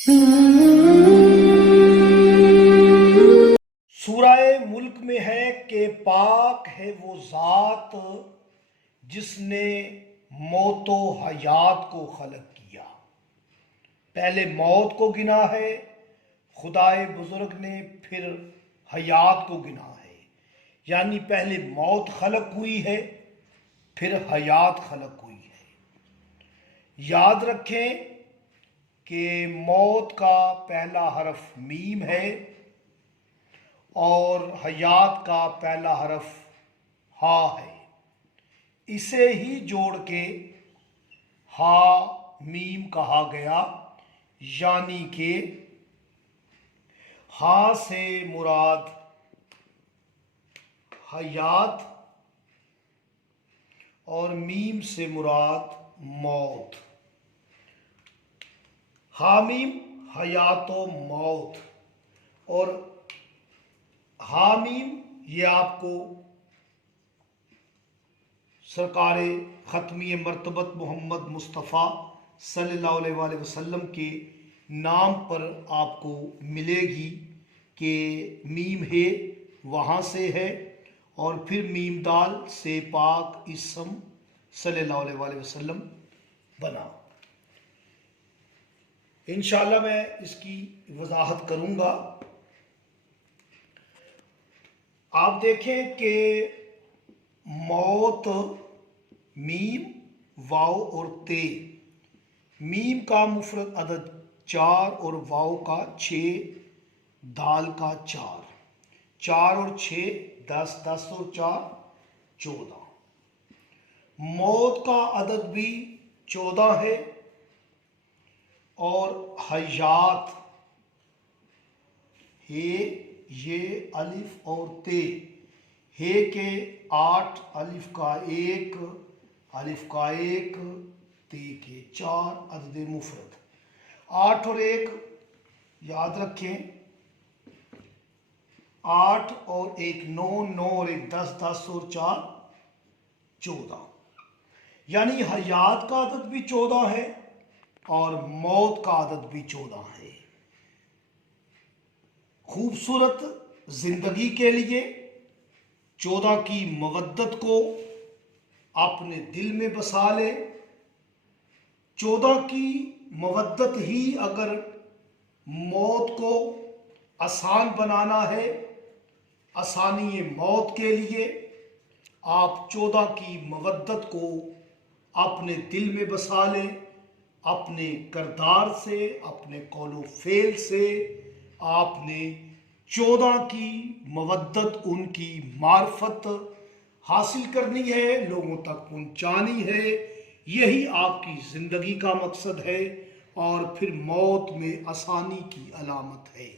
سورہ ملک میں ہے کہ پاک ہے وہ ذات جس نے موت و حیات کو خلق کیا۔ پہلے موت کو گنا ہے خدائے بزرگ نے، پھر حیات کو گنا ہے، یعنی پہلے موت خلق ہوئی ہے پھر حیات خلق ہوئی ہے۔ یاد رکھیں کہ موت کا پہلا حرف میم ہے اور حیات کا پہلا حرف ہا ہے، اسے ہی جوڑ کے ہا میم کہا گیا، یعنی کہ ہا سے مراد حیات اور میم سے مراد موت۔ حامیم حیات و موت، اور حامیم یہ آپ کو سرکار ختمی مرتبت محمد مصطفیٰ صلی اللہ علیہ وآلہ وسلم کے نام پر آپ کو ملے گی کہ میم ہے وہاں سے ہے، اور پھر میم دال سے پاک اسم صلی اللہ علیہ وآلہ وسلم بنا۔ انشاءاللہ میں اس کی وضاحت کروں گا۔ آپ دیکھیں کہ موت میم، واو اور تے، میم کا مفرد عدد 4 اور واو کا 6، دال کا 4، 4 اور 6 10، 10 اور 4 14۔ موت کا عدد بھی 14 ہے، اور حیات ہے یہ الف اور تے ہے کہ 8، الف کا 1، الف کا 1، تے کے 4 عدد مفرد۔ 8 اور 1 یاد رکھیں، 8 اور 1 9، 9 اور 1 10، 10 اور 4 14، یعنی حیات کا عدد بھی 14 ہے اور موت کا عدد بھی 14 ہے۔ خوبصورت زندگی کے لیے 14 کی مودت کو اپنے دل میں بسا لے۔ 14 کی مودت ہی اگر موت کو آسان بنانا ہے، آسانی موت کے لیے آپ 14 کی مودت کو اپنے دل میں بسا لیں، اپنے کردار سے، اپنے قول و فعل سے آپ نے 14 کی مودت، ان کی معرفت حاصل کرنی ہے، لوگوں تک پہنچانی ہے۔ یہی آپ کی زندگی کا مقصد ہے اور پھر موت میں آسانی کی علامت ہے۔